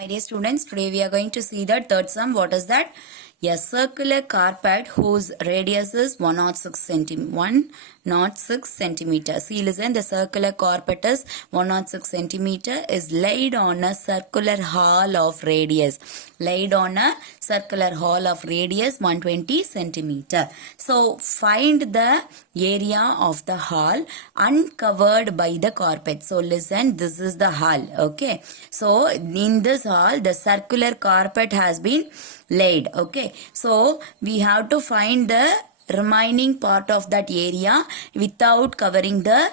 My dear students, today we are going to see the third sum. What is that? A circular carpet whose radius is 106 centimeter. See, listen, the circular carpet is 106 centimeter is laid on a circular hall of radius. Laid on a circular hall of radius 120 centimeter. So, find the area of the hall uncovered by the carpet. So, listen, this is the hall. Okay. So, in this hall, the circular carpet has been laid. Okay. So, we have to find the remaining part of that area without covering the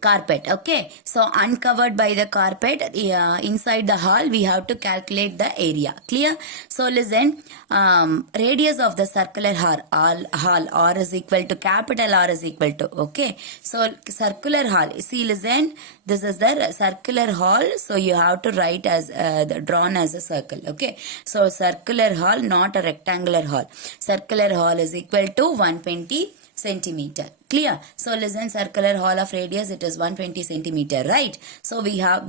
carpet. Okay, so uncovered by the carpet inside the hall, we have to calculate the area. Clear? So listen, radius of the circular hall R is equal to capital R is equal to, okay, so circular hall, see, listen, this is the circular hall, so you have to write as drawn as a circle. Okay, so circular hall, not a rectangular hall. Circular hall is equal to 120 centimeter. Clear? So listen, circular hall of radius, it is 120 centimeter, right? So we are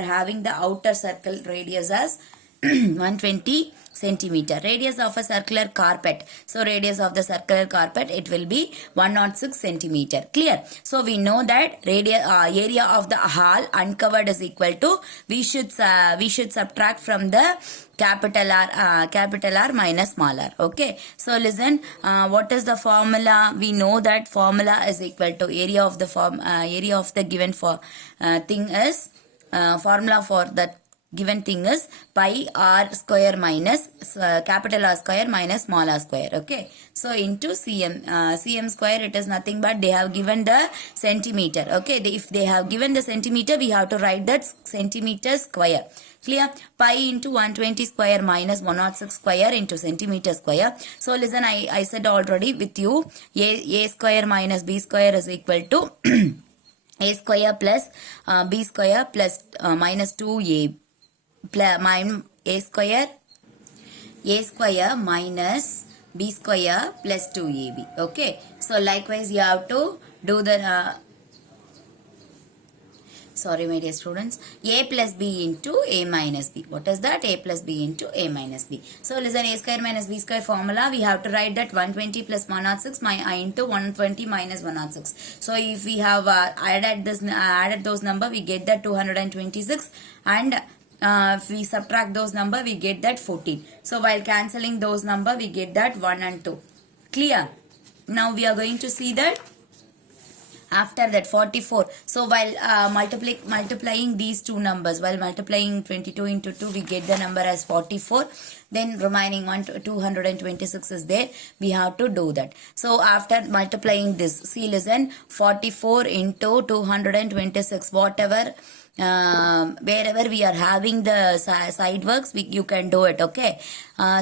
having the outer circle radius as 120 centimeter. Radius of a circular carpet. So radius of the circular carpet, it will be 106 centimeter. Clear? So we know that area of the hall uncovered is equal to, we should subtract from the capital R minus small r. Okay, so listen, what is the formula? We know that formula is equal to area of the given thing is formula for that given thing is pi r square minus capital R square minus small r square. Okay, so into cm square, it is nothing but they have given the centimeter. Okay, if they have given the centimeter, we have to write that centimeter square. Clear? Pi into 120 square minus 106 square into centimeter square. So listen, I said already with you, a square minus b square is equal to a square plus b square plus minus 2a a square minus b square plus 2ab. Okay, so likewise you have to do the sorry my dear students, a plus b into a minus b. What is that? A plus b into a minus b. So listen, a square minus b square formula, we have to write that 120 plus 106 into 120 minus 106. So if we have added those number, we get that 226, and if we subtract those number, we get that 14. So while cancelling those number, we get that 1 and 2. Clear? Now we are going to see that after that 44. So while multiplying these two numbers, while multiplying 22 into 2, we get the number as 44. Then remaining 226 is there. We have to do that. So after multiplying this, see, listen, 44 into 226, whatever wherever we are having the side works, you can do it. Okay,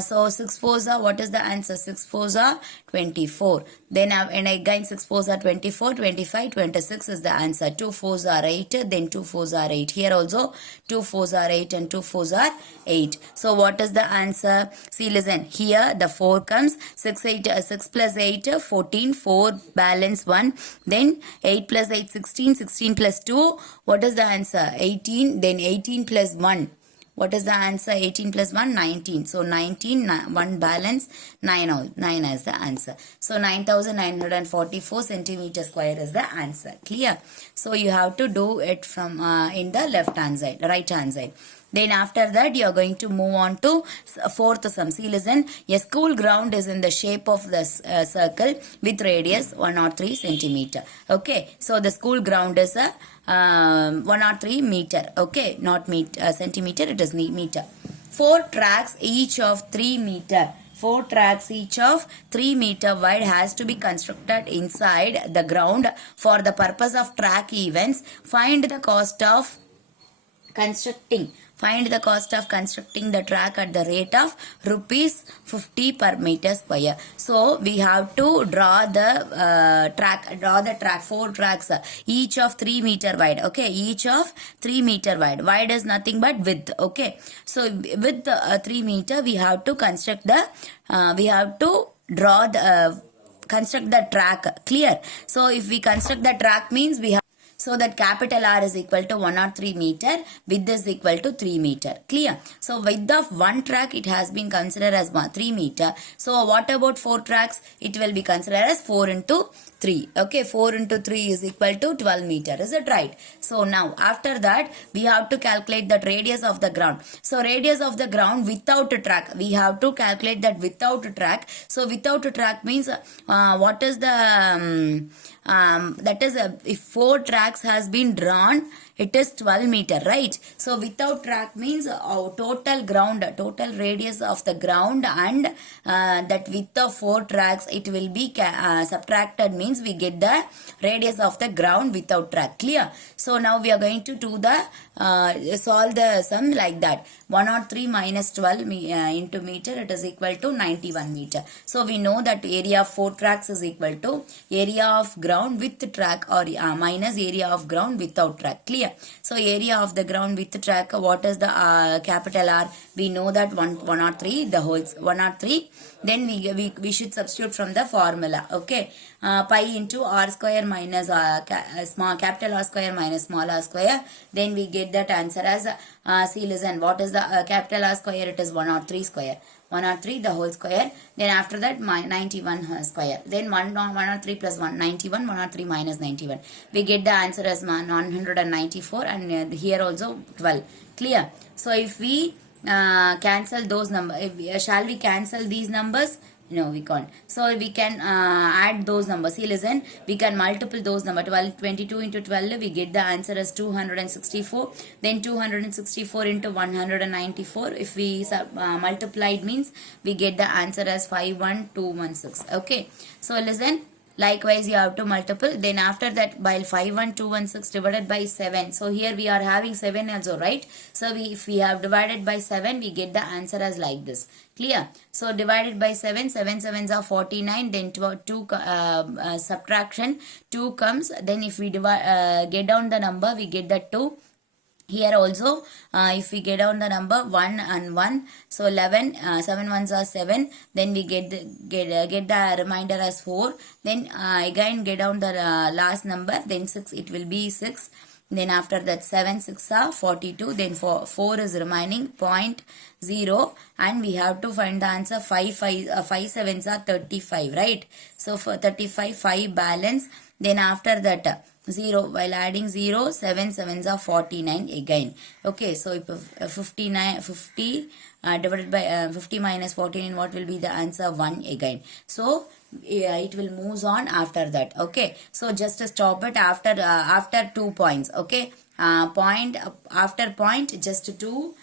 so 6 4s are, what is the answer? 6 4s are 24. Then and again 6 4s are 24, 25, 26 is the answer. 2 4s are 8, then 2 4s are 8. Here also 2 4s are 8 and 2 4s are 8. So what is the answer? See, listen, here the 4 comes, 6 plus 8 14, 4 balance 1, then 8 plus 8 16, 16 plus 2, what is the answer? 18, then 18 plus 1. What is the answer? 18 plus 1, 19. So 19, 1 balance, 9 is the answer. So 9,944 centimeter square is the answer. Clear? So you have to do it from in the left hand side, right hand side. Then after that, you are going to move on to fourth sum. See, listen, a school ground is in the shape of the circle with radius 103 centimeter. Okay, so the school ground is a 103 meter. Okay, not centimeter, it is meter. 4 tracks each of 3 meter. 4 tracks each of 3 meter wide has to be constructed inside the ground for the purpose of track events. Find the cost of constructing the track at the rate of rupees 50 per meter square. So we have to draw the track, 4 tracks, each of 3 meter wide. Okay, each of 3 meter wide. Wide is nothing but width. Okay, so with 3 meter, we have to construct the construct the track. Clear? So if we construct the track means we have So that capital R is equal to 103 meter, width is equal to 3 meter. Clear? So width of one track, it has been considered as 3 meter. So what about 4 tracks? It will be considered as 4 into 3. Okay, 4 into 3 is equal to 12 meter. Is it right? So now after that, we have to calculate the radius of the ground. So radius of the ground without a track, we have to calculate that without a track. So without a track means what is the that is if 4 tracks has been drawn, it is 12 meter, right? So without track means total ground, total radius of the ground, and that width of 4 tracks, it will be subtracted, means we get the radius of the ground without track. Clear? So now we are going to do the solve the sum like that. 103 minus 12 into meter, it is equal to 91 meter. So we know that area of 4 tracks is equal to area of ground with track, or minus area of ground without track. Clear? So area of the ground with track, what is the capital R? We know that 103, the whole 103. Then we should substitute from the formula. Okay, pi into r square minus small capital R square minus small r square. Then we get that answer as see, listen, what is the capital R square? It is 103 square. 103 the whole square. Then after that 91 square. Then 103 plus 191, 103 minus 91. We get the answer as 194, and here also 12. Clear? So if we cancel those numbers, shall we cancel these numbers? No, we can't. So we can add those numbers. See, listen, we can multiple those numbers. 22 into 12, we get the answer as 264. Then 264 into 194. If we multiply, it means we get the answer as 51216. Okay. So listen. Likewise, you have to multiple. Then after that, while 51216 divided by 7. So here we are having 7 also, right? So if we have divided by 7, we get the answer as like this. Clear? So divided by 7, 7 sevens are 49. Then 2 subtraction 2 comes. Then if we get down the number, we get the 2. Here also, if we get down the number 1 and 1, so 11, 7 ones are 7. Then we get the remainder as 4. Then again get down the last number. Then 6, it will be 6. Then after that 7 6 are 42. Then 4 is remaining 0.0, and we have to find the answer. 5 sevens are 35, right? So for 35, 5 balance. Then after that 0, while adding 0, 7 sevens are 49 again. Okay, so if 50 divided by 50 minus 49, what will be the answer? 1 again. So it will move on after that. Okay, so just stop it after 2 points. Okay, point after point, just 2.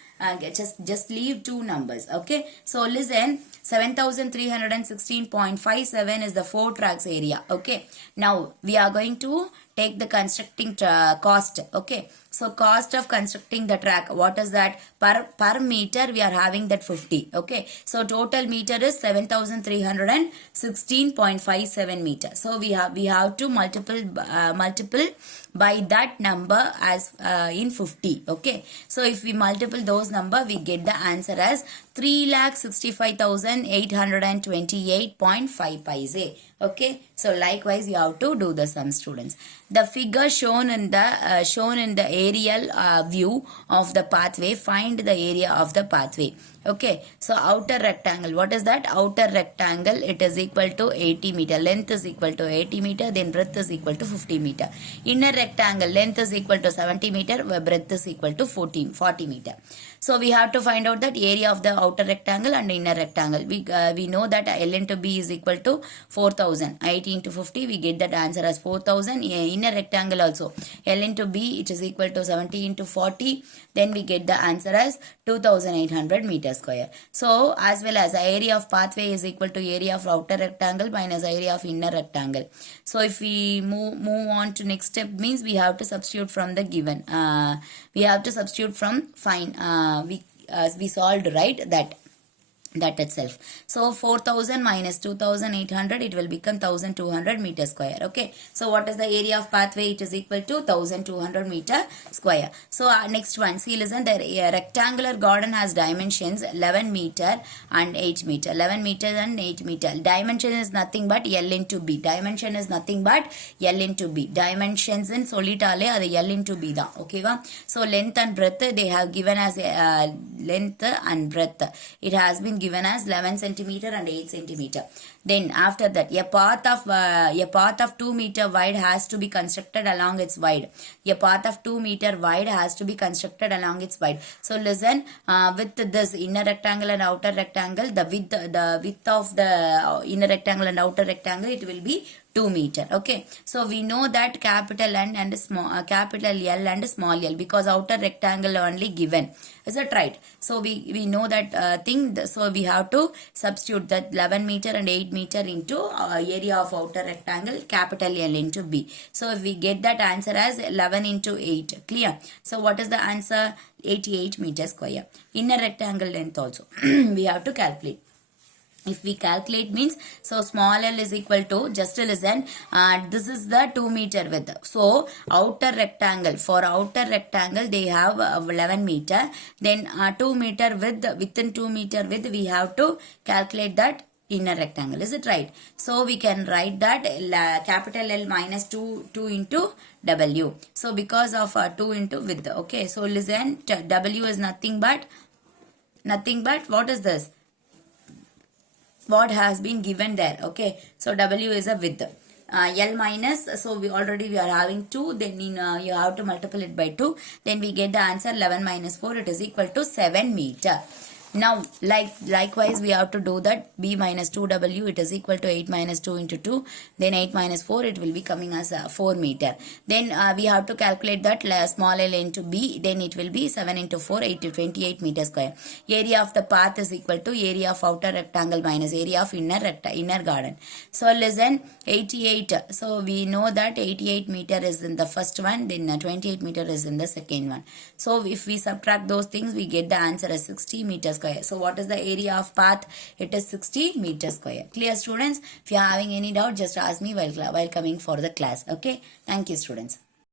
Just leave 2 numbers. Okay, so listen, 7316.57 is the 4 tracks area. Okay, now we are going to take the constructing cost. Okay, so cost of constructing the track, what is that? Per meter we are having that 50. Okay, so total meter is 7316.57 meter. So we have to multiple by that number as in 50. Okay, so if we multiple those number, we get the answer as 3,65,828.5 paise. Okay, so likewise you have to do the sum, students. The figure shown in the aerial view of the pathway, find the area of the pathway. Okay, so outer rectangle, what is that? Outer rectangle, it is equal to 80 meter. Length is equal to 80 meter, then breadth is equal to 50 meter. Inner rectangle, length is equal to 70 meter, breadth is equal to 40 meter. So we have to find out that area of the outer rectangle and inner rectangle. We know that L into B is equal to 4000. 80 into 50, we get that answer as 4000. Inner rectangle also, L into B, it is equal to 70 into 40. Then we get the answer as 2800 meter square. So as well as area of pathway is equal to area of outer rectangle minus area of inner rectangle. So if we move on to next step, means we have to substitute from the given. We have to substitute from we solved, right, that. that itself. So 4000 minus 2800, it will become 1200 meter square. Okay, so what is the area of pathway? It is equal to 1200 meter square. So next one, see, listen, the rectangular garden has dimensions 11 meter and 8 meter. 11 meter and 8 meter. Dimension is nothing but L into B. Dimension is nothing but L into B. Dimensions in solitale are L into B da. Okay va? So length and breadth they have given as length and breadth. It has been given as 11 centimeter and 8 centimeter. Then after that, a path of 2 meter wide has to be constructed along its wide. A path of 2 meter wide has to be constructed along its wide. So listen, with this inner rectangle and outer rectangle, the width of the inner rectangle and outer rectangle, it will be 2 meter. Okay, so we know that capital N and small capital L and small l, because outer rectangle only given. Is it right? So we know that thing. So we have to substitute that 11 meter and 8 meter into area of outer rectangle, capital L into B. So if we get that answer as 11 into 8, clear? So what is the answer? 88 meter square. Inner rectangle length also we have to calculate. If we calculate means, so small l is equal to, just listen, this is the 2 meter width. So outer rectangle, for outer rectangle they have 11 meter. Then 2 meter width, within 2 meter width we have to calculate that inner rectangle. Is it right? So we can write that capital L minus 2 into W. So because of 2 into width. Okay, so listen, W is nothing but what is this? What has been given there. Okay, so W is a width. L minus, so we are having 2, then you have to multiply it by 2, then we get the answer 11 minus 4, it is equal to 7 meter. Now likewise we have to do that. B minus 2W, it is equal to 8 minus 2 into 2, then 8 minus 4, it will be coming as 4 meter. Then we have to calculate that small l into B, then it will be 7 into 4, 8 to 28 meter square. Area of the path is equal to area of outer rectangle minus area of inner garden. So listen, 88, so we know that 88 meter is in the first one, then 28 meter is in the second one. So if we subtract those things, we get the answer as 60 meters square. So what is the area of path? It is 60 meter square. Clear, students? If you are having any doubt, just ask me while coming for the class. Okay, thank you, students.